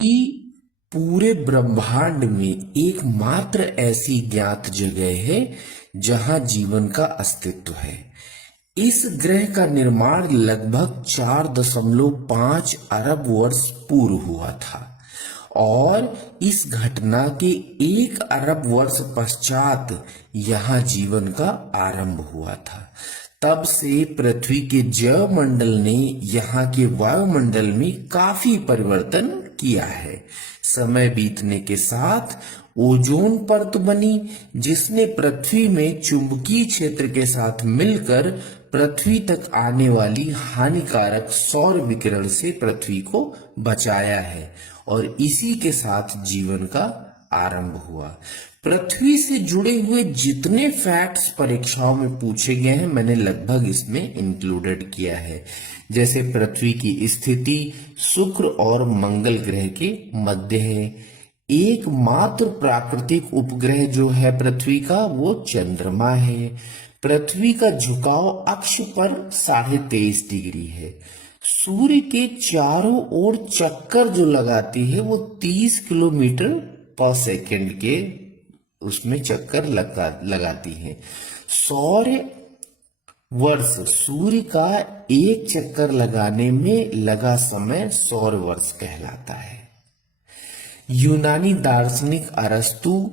कि पूरे ब्रह्मांड में एकमात्र ऐसी ज्ञात जगह है जहां जीवन का अस्तित्व है। इस ग्रह का निर्माण लगभग 4.5 अरब वर्ष पूर्व हुआ था और इस घटना के 1 अरब वर्ष पश्चात यहाँ जीवन का आरंभ हुआ था। तब से पृथ्वी के जैवमंडल ने यहाँ के वायुमंडल में काफी परिवर्तन किया है। समय बीतने के साथ ओजोन परत बनी, जिसने पृथ्वी में चुंबकीय क्षेत्र के साथ मिलकर पृथ्वी तक आने वाली हानिकारक सौर विकिरण से पृथ्वी को बचाया है और इसी के साथ जीवन का आरंभ हुआ। पृथ्वी से जुड़े हुए जितने फैक्ट्स परीक्षाओं में पूछे गए हैं मैंने लगभग इसमें इंक्लूडेड किया है। जैसे पृथ्वी की स्थिति शुक्र और मंगल ग्रह के मध्य है। एकमात्र प्राकृतिक उपग्रह जो है पृथ्वी का वो चंद्रमा है। पृथ्वी का झुकाव अक्ष पर 23.5 डिग्री है। सूर्य के चारों ओर चक्कर जो लगाती है वो 30 किलोमीटर पर सेकंड के उसमें चक्कर लगाती है। सौर वर्ष सूर्य का एक चक्कर लगाने में लगा समय सौर वर्ष कहलाता है। यूनानी दार्शनिक अरस्तु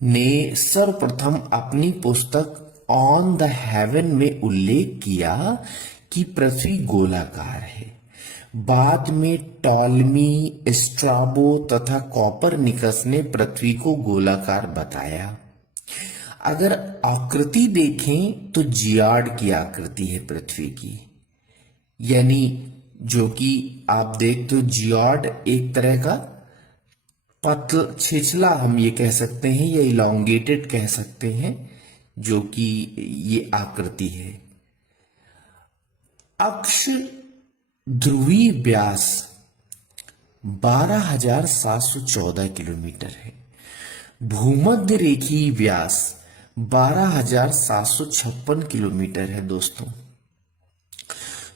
ने सर्वप्रथम अपनी पुस्तक ऑन द हेवन में उल्लेख किया कि पृथ्वी गोलाकार है। बाद में टॉलमी, स्ट्राबो तथा कॉपरनिकस ने पृथ्वी को गोलाकार बताया। अगर आकृति देखें तो जियाड की आकृति है पृथ्वी की, यानी जो कि आप देखते हो जियाड एक तरह का पतला छिछला हम ये कह सकते हैं या इलोंगेटेड कह सकते हैं, जो कि ये आकृति है। अक्ष ध्रुवीय व्यास 12,714 किलोमीटर है। भूमध्य रेखीय व्यास 12,756 किलोमीटर है दोस्तों।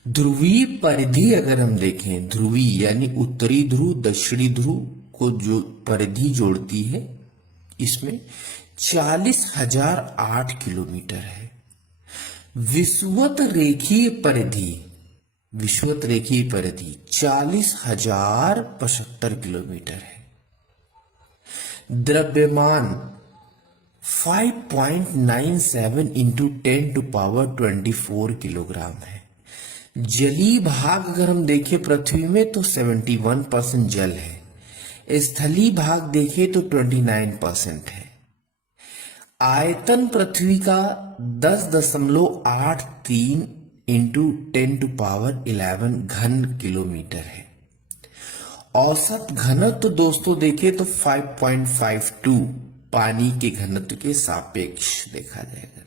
ध्रुवीय परिधि अगर हम देखें, ध्रुवीय यानी उत्तरी ध्रुव दक्षिणी ध्रुव को जो परिधि जोड़ती है इसमें 40,008 किलोमीटर है। विषुवत रेखीय परिधि 40,075 किलोमीटर है। द्रव्यमान 5.97 इंटू 10⁻24 किलोग्राम है। जलीय भाग अगर हम देखें पृथ्वी में तो 71% जल है। स्थलीय भाग देखें तो 29% है। आयतन पृथ्वी का 10.83 इंटू 10⁻11 घन किलोमीटर है। औसत घनत्व तो दोस्तों देखें तो 5.52 पानी के घनत्व के सापेक्ष देखा जाएगा।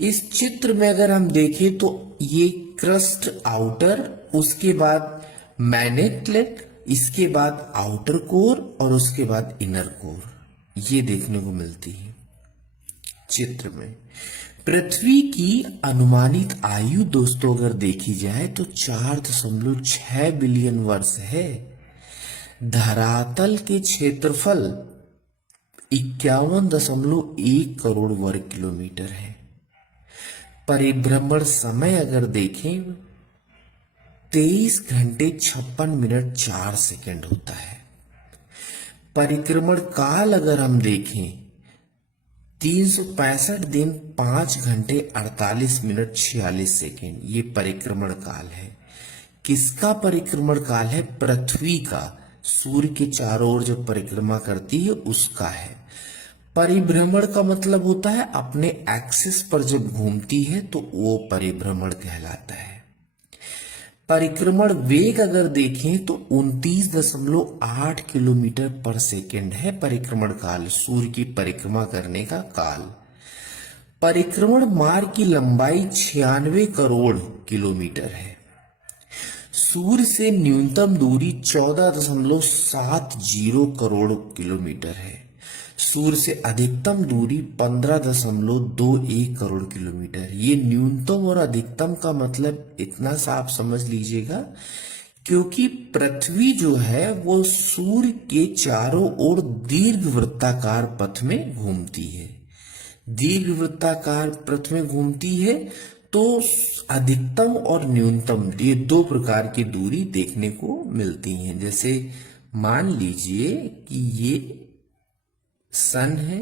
इस चित्र में अगर हम देखें तो ये क्रस्ट आउटर, उसके बाद मैग्नेटलेट, इसके बाद आउटर कोर और उसके बाद इनर कोर, ये देखने को मिलती है चित्र में। पृथ्वी की अनुमानित आयु दोस्तों अगर देखी जाए तो 4.6 बिलियन वर्ष है। धरातल के क्षेत्रफल 51.1 करोड़ वर्ग किलोमीटर है। परिभ्रमण समय अगर देखें 23 घंटे 56 मिनट 4 सेकंड होता है। परिक्रमण काल अगर हम देखें 365 दिन 5 घंटे 48 मिनट 46 सेकेंड, ये परिक्रमण काल है। किसका परिक्रमण काल है? पृथ्वी का। सूर्य के चारों ओर जब परिक्रमा करती है उसका है। परिभ्रमण का मतलब होता है अपने एक्सिस पर जब घूमती है तो वो परिभ्रमण कहलाता है। परिक्रमण वेग अगर देखें तो 29.8 किलोमीटर पर सेकेंड है परिक्रमण काल, सूर्य की परिक्रमा करने का काल। परिक्रमण मार्ग की लंबाई 96 करोड़ किलोमीटर है। सूर्य से न्यूनतम दूरी 14.70 करोड़ किलोमीटर है। सूर्य से अधिकतम दूरी 15.21 करोड़ किलोमीटर। ये न्यूनतम और अधिकतम का मतलब इतना सा आप समझ लीजिएगा क्योंकि पृथ्वी जो है वो सूर्य के चारों ओर दीर्घवृत्ताकार पथ में घूमती है। दीर्घवृत्ताकार पथ में घूमती है तो अधिकतम और न्यूनतम ये दो प्रकार की दूरी देखने को मिलती हैं। जैसे मान लीजिए कि ये सन है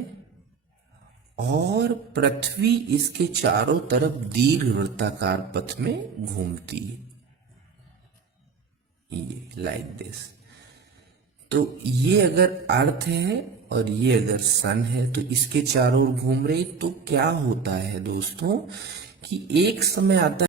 और पृथ्वी इसके चारों तरफ दीर्घवृत्ताकार पथ में घूमती है, ये लाइक दिस। तो ये अगर अर्थ है और ये अगर सन है तो इसके चारों ओर घूम रही, तो क्या होता है दोस्तों कि एक समय आता